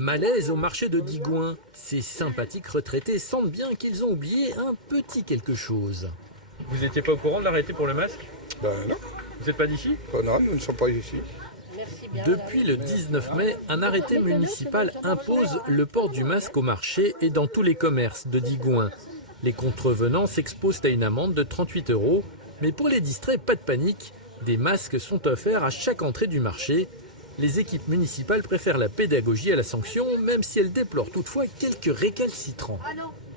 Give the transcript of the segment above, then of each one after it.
Malaise au marché de Digoin. Ces sympathiques retraités sentent bien qu'ils ont oublié un petit quelque chose. Vous n'étiez pas au courant de l'arrêté pour le masque? Ben non. Vous n'êtes pas d'ici? Non, nous ne sommes pas ici. Depuis le 19 mai, un arrêté municipal impose le port du masque au marché et dans tous les commerces de Digoin. Les contrevenants s'exposent à une amende de 38 €, mais pour les distraits, pas de panique. Des masques sont offerts à chaque entrée du marché. Les équipes municipales préfèrent la pédagogie à la sanction, même si elles déplorent toutefois quelques récalcitrants.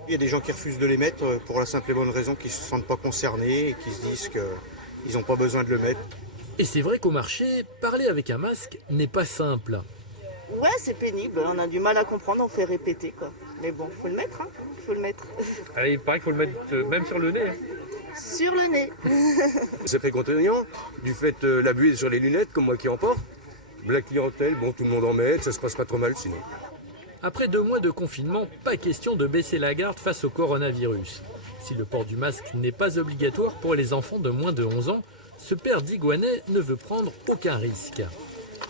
Il y a des gens qui refusent de les mettre pour la simple et bonne raison qu'ils ne se sentent pas concernés et qui se disent qu'ils n'ont pas besoin de le mettre. Et c'est vrai qu'au marché, parler avec un masque n'est pas simple. Ouais, c'est pénible, on a du mal à comprendre, on fait répéter quoi. Mais bon, faut le mettre, faut le mettre. Ah, il paraît qu'il faut le mettre même sur le nez. Sur le nez. C'est très contraignant, du fait la buée sur les lunettes, comme moi qui en porte. La clientèle, bon, tout le monde en met, ça se passe pas trop mal sinon. Après 2 mois de confinement, pas question de baisser la garde face au coronavirus. Si le port du masque n'est pas obligatoire pour les enfants de moins de 11 ans, ce père digoinais ne veut prendre aucun risque.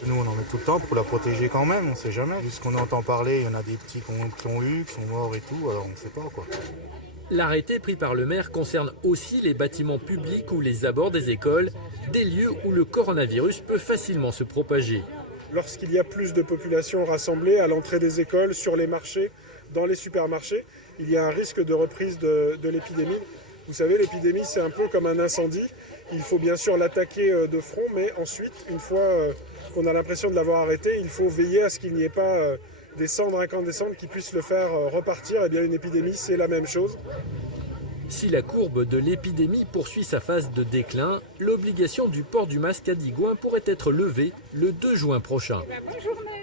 Nous, on en met tout le temps pour la protéger quand même, on ne sait jamais. Vu ce qu'on entend parler, il y en a des petits qui ont eu, qui sont morts et tout, alors on ne sait pas quoi. L'arrêté pris par le maire concerne aussi les bâtiments publics ou les abords des écoles, des lieux où le coronavirus peut facilement se propager. Lorsqu'il y a plus de population rassemblée à l'entrée des écoles, sur les marchés, dans les supermarchés, il y a un risque de reprise de l'épidémie. Vous savez, l'épidémie, c'est un peu comme un incendie. Il faut bien sûr l'attaquer de front, mais ensuite, une fois qu'on a l'impression de l'avoir arrêté, il faut veiller à ce qu'il n'y ait pas des cendres incandescentes qui puissent le faire repartir. Eh bien, une épidémie, c'est la même chose. Si la courbe de l'épidémie poursuit sa phase de déclin, l'obligation du port du masque à Digoin pourrait être levée le 2 juin prochain. Bonne journée.